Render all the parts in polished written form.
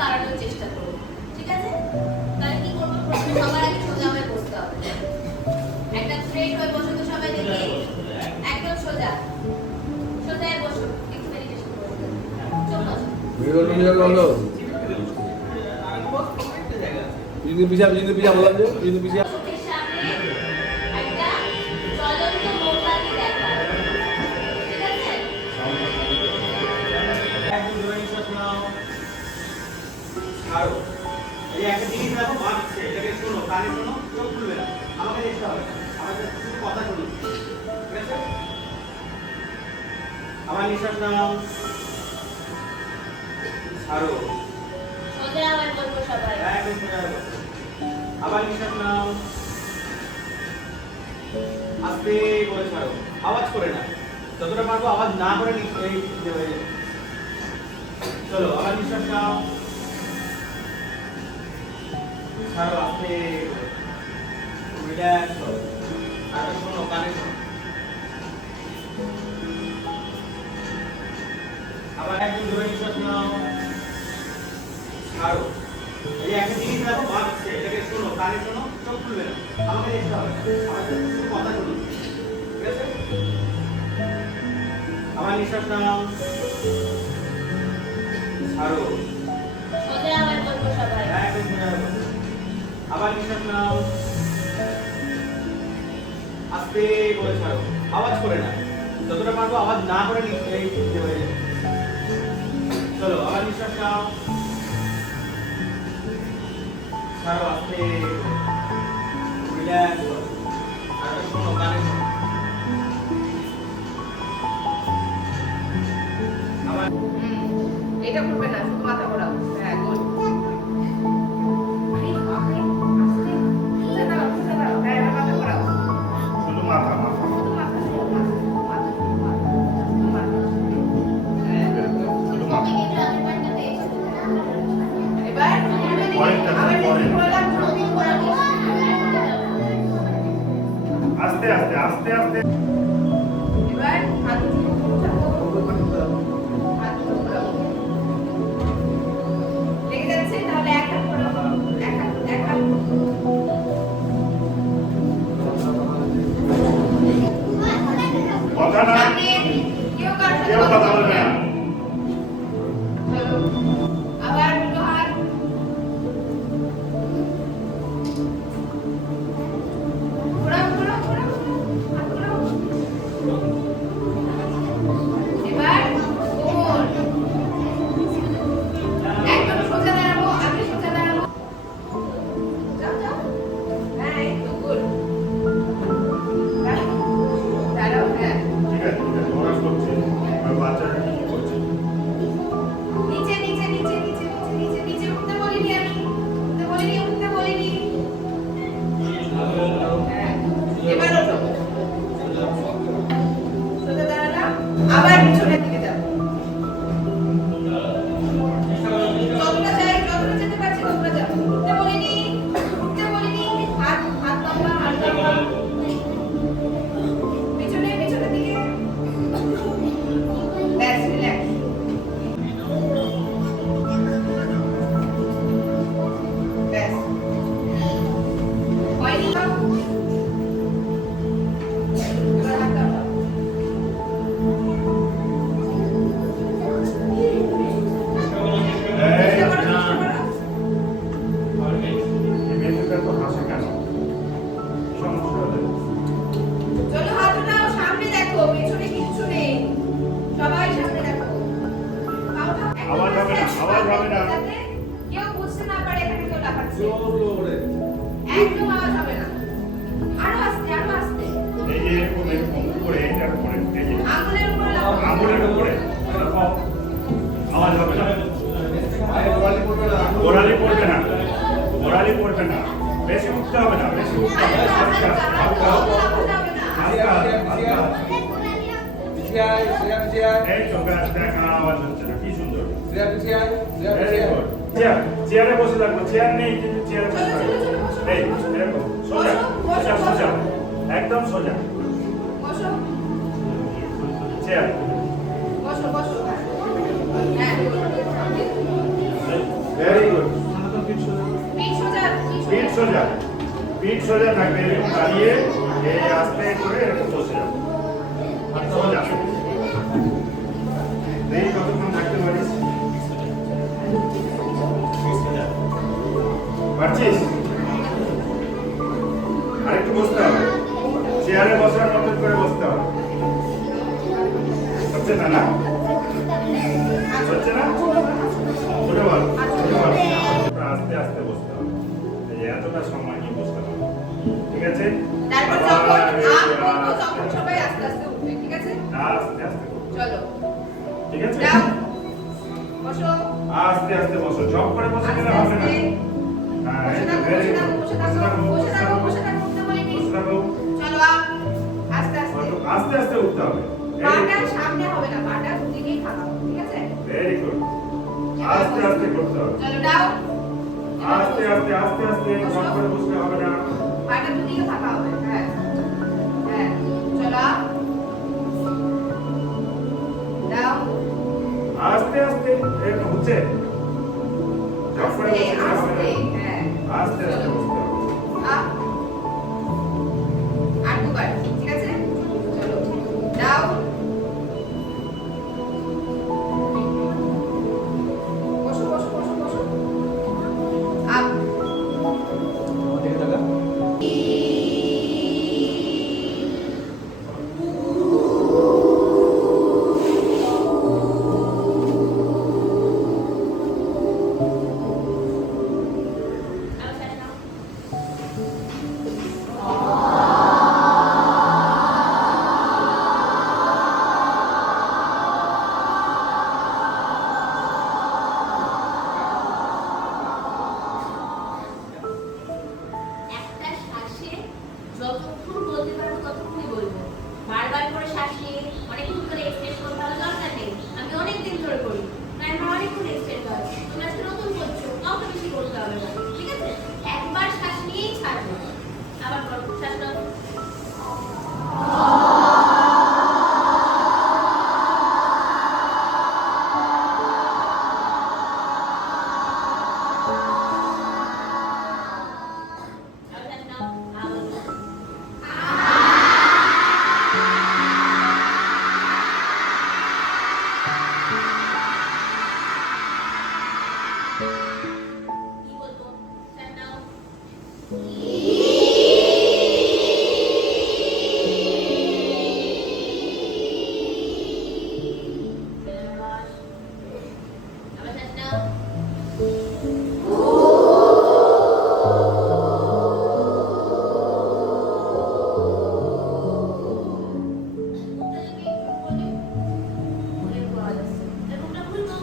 বাড়ানোর চেষ্টা করব, ঠিক আছে? তাহলে কি করব? প্রথমে সবার আগে সোজা হয়ে বসতে হবে। একটা স্ট্রেট হয়ে বসো তো সবাই দেখি। একদম সোজা সোজা হয়ে বসো। একটু মেডিটেশন করো। চলো হলো যদি পিছা বললাম যে যদি পিছা একটা জিনিস দেখো বাঁচছে, এটাকে শোনো, কানে শোনো, চোখ খুলবে না, আমাকে দেখতে হবে, আমাদের শুধু কথা শুনুন, ঠিক আছে? আবার নিঃশ্বাস নাও, ছাড়ো, সোজা আবার বলবো সবাই, একদম সোজা বলো, আবার নিঃশ্বাস নাও, আস্তে করে ছাড়ো, আওয়াজ করে না, যতটা পারবো আওয়াজ না করে চলো, আবার নিঃশ্বাস নাও, ছাড়ো, আস্তে রিল্যাক্স করো, আর শোনো, কানে শোনো, আবার একদম জোরে নিঃশ্বাস নাও, ছাড়ো। এই একটা জিনিস দেখো বাঁচছে, এটাকে শোনো, কানে শোনো, চোখ খুলবে না, আমাকে দেখতে হবে, আমাদের শুধু কথা শুনুন, ঠিক আছে? আবার নিঃশ্বাস নাও, ছাড়ো, সোজা আবার বলবো সবাই, একদম সোজা বলো, আবার নিঃশ্বাস নাও, আস্তে করে ছাড়ো, আওয়াজ করে না, যতটা পারবো আওয়াজ না করে চলো, আবার নিঃশ্বাস নাও, ছাড়ো, আস্তে রিল্যাক্স করো, আর শোনো, কানে শোনো, আবার এটা করবে না, শুধু মাথা ঘোরাও। হ্যাঁ, গুড। আস্তে আস্তে আস্তে আস্তে এবার হাত লেগে যাচ্ছে, তাহলে এক হাত করো, এক হাত কথা না কেউ কথা বলবে না। আবার দুটো হাত, ঘোরাও ঘোরাও ঘোরাও, হাত ঘোরাও। এবার গোল, একদম সোজা দাঁড়াবো, আগে সোজা দাঁড়াবো, যাও যাও, হ্যাঁ এই তো গুড, দাঁড়াও, হ্যাঁ ঠিক আছে ওরা করছে আর বাচ্চারা কি করছে নিচে নিচে নিচে নিচে নিচে নিচে নিচে উঠতে বলিনি, আমি উঠতে বলিনি। হ্যাঁ, এবার ওঠো, সোজা দাঁড়ালাম, আবার পিছনের দিকে যাবো। আওয়াজ হবে না। যাতে কেউ বুঝতে না পারে এখানে কেউ লাফাচ্ছে। জোরে একদম আওয়াজ হবে না। আরো আস্তে, আরো আস্তে। এই যে এরকম এরকম উপরে এটার উপরে এই যে আঙুলের উপরে লাফাচ্ছে। আঙুলের উপরে এরকম আওয়াজ হবে না। পায়ে গোড়ালি পড়বে না গোড়ালি পড়বে না, গোড়ালি পড়বে না, বেশি উঠতে হবে না, বেশি উঠতে হবে না, হালকা হালকা হালকা হালকা। পিছিয়ে আয় শ্রেয়া পিছিয়ে আয় এই তো ব্যাস, দেখা আওয়াজ হচ্ছে না, কি সুন্দর। শ্রেয়া পিছিয়ে আয় শ্রেয়া Very পিছিয়ে আয় good. চেয়ার, চেয়ারে বসে থাকবো, চেয়ার নেই কিন্তু চেয়ারে বসে থাকবো। এই এরকম সোজা সোজা সোজা একদম সোজা বসো, চেয়ার। বসো, বসো। হ্যাঁ। Very good. পিঠ সোজা, পিঠ সোজা, পিঠ সোজা থাকবে, এরকম দাঁড়িয়ে এই আস্তে করে এরকম বসে যাবো সোজা। এই কতক্ষণ থাকতে পারিস? পারছিস? আরেকটু বসতে হবে, চেয়ারে বসার মতন করে বসতে হবে। হচ্ছে না না? হচ্ছে না? ছোট বল, ছোট বল। আস্তে আস্তে বসতে হবে, এই এতটা সময় নিয়ে বসতে হবে, ঠিক আছে? তারপর যখন বলবো তখন সবাই আস্তে আস্তে উঠবে, ঠিক আছে? আস্তে আস্তে করো, চলো, ঠিক আছে? যাও, বসো, আস্তে আস্তে বসো, ঝপ করে বসে আস্তে গেলে হবে না। আস্তে। হ্যাঁ, বসে এই তো থাকো, very বসে good. থাকো, বসে বসে থাকো, থাকো, বসে বসে থাকো, থাকো, বসে থাকো, উঠতে বলিনি। বসে থাকো। চলো আস্তে আস্তে। আস্তে আস্তে উঠতে হবে। পাটা সামনে হবে না, পাটা দুদিকেই থাকা হবে, ঠিক আছে? Very good. আস্তে আস্তে করতে হবে, চলো দাও, আস্তে আস্তে আস্তে আস্তে, ঝপ করে বসলে হবে না। পাটা দুদিকে থাকা হবে। হ্যাঁ, হ্যাঁ, চলো দাও, আস্তে আস্তে এরকম হচ্ছে, ঝপ করে আস্তে বসলে হবে আস্তে। না। হ্যাঁ, আস্তে আস্তে বসতে হবে। আপ, আর দুবার, ঠিক আছে? চলো দাও, বসো, বসো, বসো, বসো, আপ, দেখে থাকা আবার সাথে নাও। একটা শ্বাসে যতক্ষণ বলতে পারবো ততক্ষণই বলবো। বারবার করে শ্বাস নিয়ে অনেকক্ষণ করে এক্সটেন্ড করতে হবে দরকার নেই। আমি অনেক দিন ধরে করি, তাই আমার অনেকক্ষণ এক্সটেন্ড হয়। তোমরা আজকে নতুন করছো, অত বেশি করতে হবে না, ঠিক আছে? একবার শ্বাস নিয়েই ছাড়বো। আবার করো, শ্বাস নাও। আবার শ্বাস নাও। আবার কি বলবো? শ্বাস নাও। আবার শ্বাস নাও। মুখটা দেখি, বলি। মুখের আওয়াজ আসছে। মুখটা খুলবো।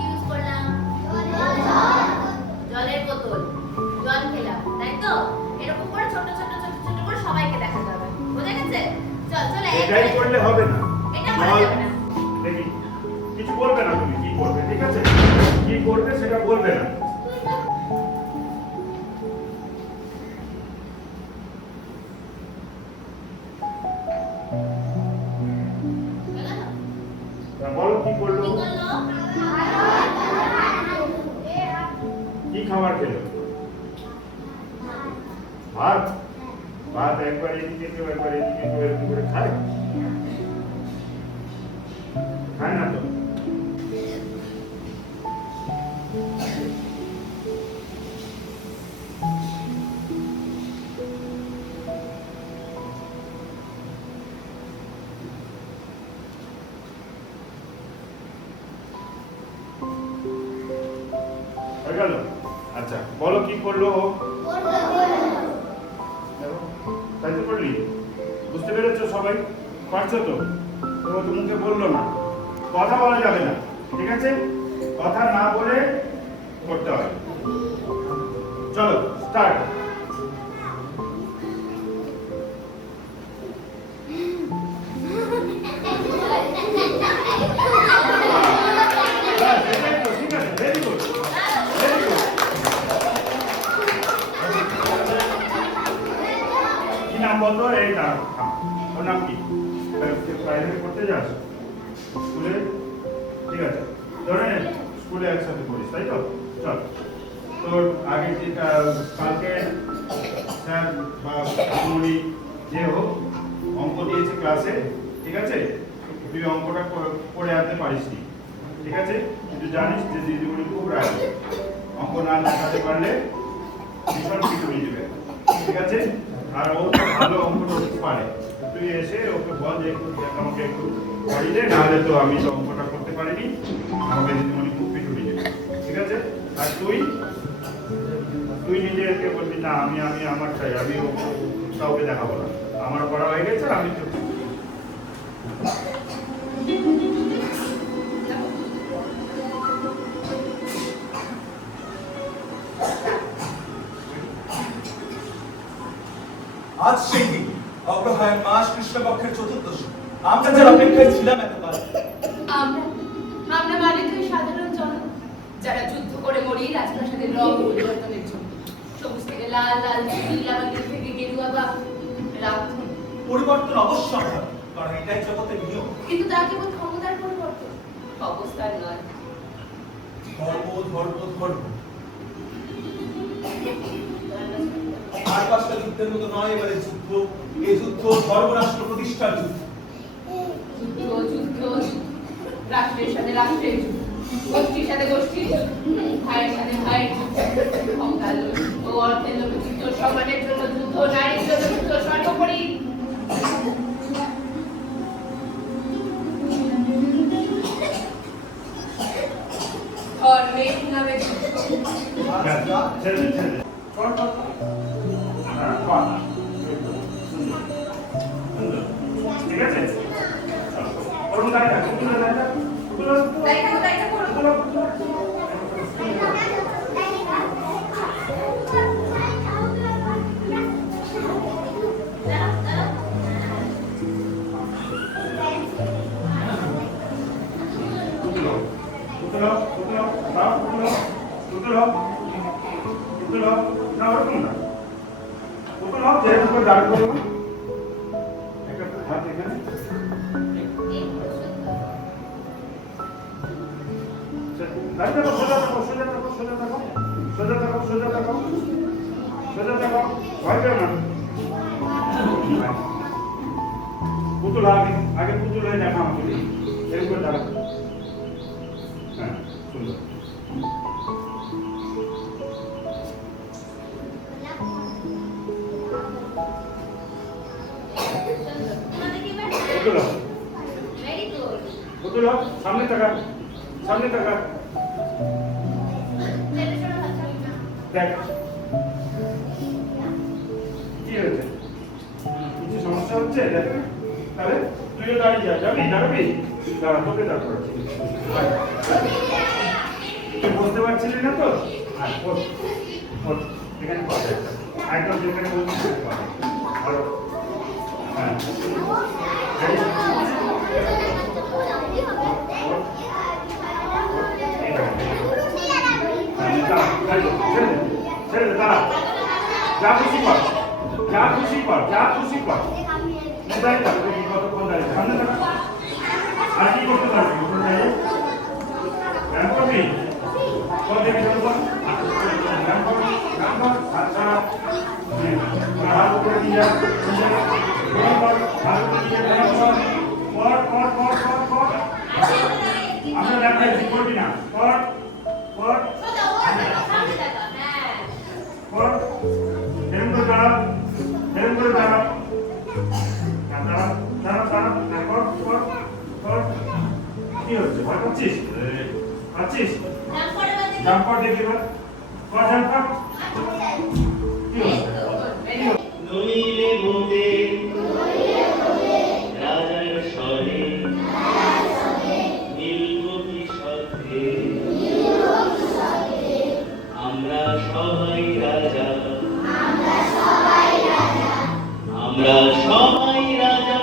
ইউজ করলাম জলের বোতল, জল খেলাম, তাই তো? এরকম করে ছোট ছোট ছোট ছোট করে সবাইকে দেখাতে হবে, বোঝা গেছে? চল চল এটাই করলে হবে না। এটা করা যাবে না। দেখি, কিছু বলবে না, তুমি কি করবে, ঠিক আছে? কি করবে সেটা বলবে না। হয়ে গেল? তা বলো কি করলো, কি করলো? কি খাবার খেলো? ভাত। ভাত একবার এদিকে কেউ একবার এদিকে কেউ এরকম করে খায়? খায় না তো। হয়ে গেল? আচ্ছা বলো কি করলো ও? তাই তো করলি? বুঝতে পেরেছো সবাই? পারছো তো? ও তো মুখে বললো না, কথা বলা যাবে না, ঠিক আছে? কথা না বলে করতে হবে। চলো স্টার্ট। ঠিক আছে, ভেরি গুড, ভেরি গুড। কি নাম বলতো? এই দাঁড়া, ওর নাম কি? প্রাইভেট করতে যাস স্কুলে? ঠিক আছে, ধরে নে স্কুলে একসাথে পড়িস, তাই তো? চল, তোর আগে যে কালকে স্যার বা উনি যে হোক অঙ্ক দিয়েছে ক্লাসে, ঠিক আছে? তুই অঙ্কটা করে আনতে পারিস নি, ঠিক আছে? কিন্তু জানিস যে দিদিমণি খুব রাগি, অঙ্ক না দেখাতে পারলে ভীষণ পিটুনি দিবে, ঠিক আছে? আর ও তো ভালো অঙ্ক পারে, তুই এসে ওকে বল যে একটু আমাকে একটু করিয়ে দে, নাহলে তো আমি তো অঙ্কটা করতে পারিনি, আমাকে দিদিমণি খুব পিটুনি দেবে, ঠিক আছে? আর তুই নিজেকে বলবি না আমি আমি আমার চাই, আমি কাউকে দেখাবো না, আমার করা হয়ে গেছে, আমি তো আজ সেই দিন অগ্রহায়ণ মাস কৃষ্ণপক্ষের চতুর্দশী। আমরা যার অপেক্ষায় ছিলাম এতকাল, আমরা মানে তো এই সাধারণ জন যারা যুদ্ধ করে মরি রাজপ্রাসাদের রং পরিবর্তনের জন্য। সবুজ থেকে লাল, লাল থেকে নীলা, নীল থেকে গেরুয়া বা রাখুন। পরিবর্তন অবশ্যই হয়, কারণ এটাই জগতের নিয়ম। কিন্তু তা কেবল ক্ষমতার পরিবর্তন, অবস্থার নয়। ধর্ম ধর্ম ধর্ম আর পাঁচটা যুদ্ধের মতো নয়, এবারে যুদ্ধ। এই যুদ্ধ সর্বরাষ্ট্র প্রতিষ্ঠার যুদ্ধ। যুদ্ধ যুদ্ধ রাষ্ট্রের সাথে রাষ্ট্রের যুদ্ধ, গোষ্ঠীর সাথে গোষ্ঠীর যুদ্ধ, ভাইয়ের সাথে ভাইয়ের যুদ্ধ, ক্ষমতার লোভ ও অর্থের লোভে যুদ্ধ, সম্মানের জন্য যুদ্ধ, নারীর জন্য যুদ্ধ, সর্বোপরি ধর্মের নামে যুদ্ধ। ছেড়ে দে, ছেড়ে দে। কর, কর, কর। হ্যাঁ, কর। সুন্দর, সুন্দর। ঠিক আছে? চল। অরুণ দাঁড়িয়ে থাক, পুতুলে দাঁড়িয়ে থাক, পুতুলে, তাই থাকো, তাই থাকো। পুতুলে, পুতুলে। পুতুলো, পুতুলো, পুতুলো, দাও, পুতুলো, পুতুলো, পুতুলো। না, ওরকম না। পুতুলো, যেরকম করে দাঁড় করো না। একটা হাত এখানে। দাঁড়িয়ে থাকো, সোজা থাকো, সোজা থাকো, সোজা থাকো, সোজা থাকো, সোজা থাকো, সোজা থাকো, ভয় পেও না। পুতুল আগে পুতুল হয়ে দেখা আমাকে, এরকম করে দাঁড়াও। হ্যাঁ, সুন্দর। পুতুল, ভেরি গুড। পুতুল, সামনে তাকা, সামনে তাকা। দেখ কি হয়েছে, কিছু সমস্যা হচ্ছে? দেখ তাহলে তুইও দাঁড়িয়ে যা, যাবি দাঁড়াবি, দাঁড়া তোকে দাঁড় করাচ্ছি। তুই বুঝতে পারছিলি না তো? হ্যাঁ, বস, বস, এখানে বস, একদম যেখানে বলছি ভালো। হ্যাঁ, ছেড়ে দে, দাঁড়া, যা খুশি কর, যা খুশি কর, যা খুশি কর। দাঁড়িয়ে থাক, কতক্ষণ দাঁড়িয়ে থাক, সামনে থাকা। আর কি করতে পারবি? ব্যায়াম করবি? কর দেখি ব্যায়াম কর, ব্যায়াম কর, হাত ছাড়া, হাত উপরে যা পর ভালো করে পর আমরা দেখাচ্ছি করবি না পর সোজা ও আছে সামনে দেখা হ্যাঁ পর এরকম করে দাঁড়া এরকম করে দাঁড়া পর কি হচ্ছে ভয় পাচ্ছিস পাচ্ছিস নাম করে বাজে জাম্প কর দেখি এবার কর জাম্প কর কি হচ্ছে নইলে মোদে রাজার স্বরে নীলব কি সত্যে আমরা সবাই রাজা আমরা সবাই রাজা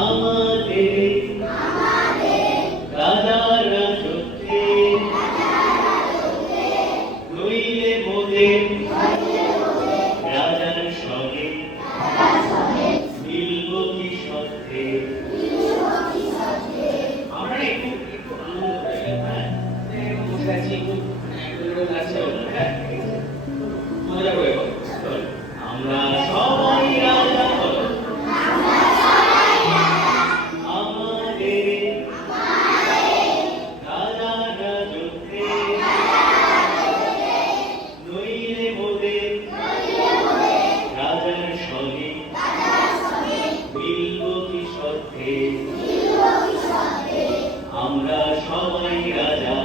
আমাদের রাজার রাজত্বে নইলে মোদের রাজার সঙ্গে মিলব কি সত্যে আমরা একটু আনন্দ করে হ্যাঁ বসে আছি একটু কাছে হ্যাঁ মজা করে বলো আমরা সবাই রাজা বলো আমাদের রাজার রাজত্বে নইলে মোদের রাজার সঙ্গে মিলব কি সত্যে আমরা সবাই রাজা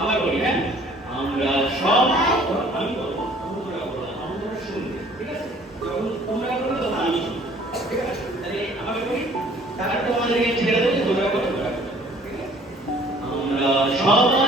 আবার বলি হ্যাঁ আমরা সব আমি বলবো তোমরা বলো আমি তোমরা শুনবে ঠিক আছে যখন তোমরা বলো তখন আমি শুনবো ঠিক আছে তাহলে আমাকে বলি তারপর তোমাদেরকে ছেড়ে দেবো তোমরা বলো ঠিক আছে আমরা সবাই